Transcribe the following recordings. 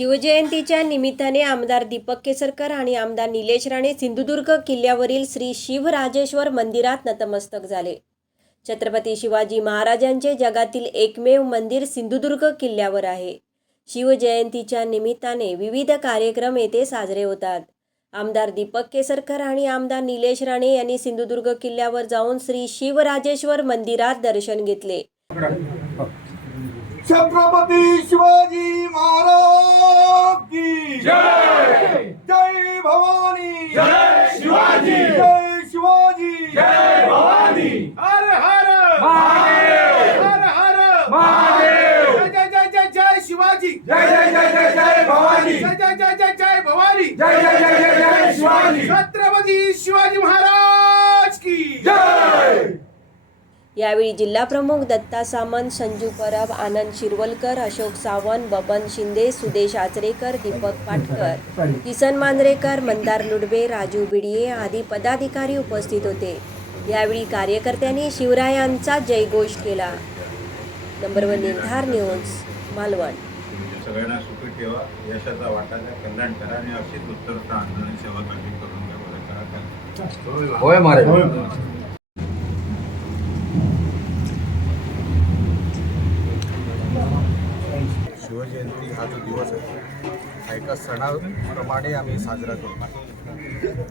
शिवजयंतीच्या निमित्ताने आमदार दीपक केसरकर आणि आमदार निलेश राणे सिंधुदुर्ग किल्ल्यावरील श्री शिवराजेश्वर मंदिरात नतमस्तक झाले. छत्रपती शिवाजी महाराजांचे जगातील एकमेव मंदिर सिंधुदुर्ग किल्ल्यावर आहे. शिवजयंतीच्या निमित्ताने विविध कार्यक्रम येथे साजरे होतात. आमदार दीपक केसरकर आणि आमदार निलेश राणे यांनी सिंधुदुर्ग किल्ल्यावर जाऊन श्री शिवराजेश्वर मंदिरात दर्शन घेतले. छत्रपती शिवाजी महाराज की जय जय भवानी जय शिवाजी जय शिवाजी जय भवानी हर हर महादेव हर हर महादेव जय जय जय जय जय शिवाजी जय जय जय जय जय भवानी जय जय जय जय जय भवानी जय जय जय जय जय शिवाजी छत्रपती शिवाजी महाराज की जय यावेळी जिल्हाप्रमुख दत्ता सामंत संजू परब आनंद शिरवलकर अशोक सावंत बबन शिंदे सुदेश आचरेकर दीपक पाटकर किसन मांजरेकर मंदार लुडबे राजू बिडिये आदी पदाधिकारी उपस्थित होते. यावेळी कार्यकर्त्यांनी शिवरायांचा जयघोष केला. नंबर वन निर्धार न्यूज मालवण. सगळ्यांना सुखी ठेवा यशाचा वाटा द्या कल्याण करा आणि अशीच उत्तरता आनंद आणि सेवा करून द्या बरं करा. होय मारे जयंती हा जो दिवस आहे हा एका सणाप्रमाणे आम्ही साजरा करतो.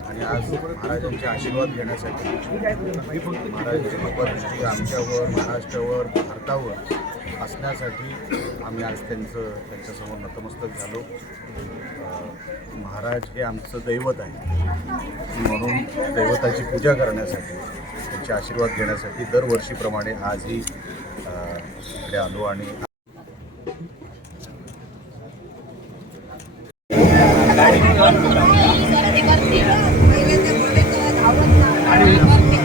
आणि आज महाराजांचे आशीर्वाद घेण्यासाठी महाराजांची भगवदृष्टी आमच्यावर महाराष्ट्रावर भारतावर असण्यासाठी आम्ही आज त्यांचं त्यांच्यासमोर नतमस्तक झालो. महाराज हे आमचं दैवत आहे. म्हणून दैवताची पूजा करण्यासाठी त्यांचे आशीर्वाद घेण्यासाठी दरवर्षीप्रमाणे आजही इकडे आलो आणि आणि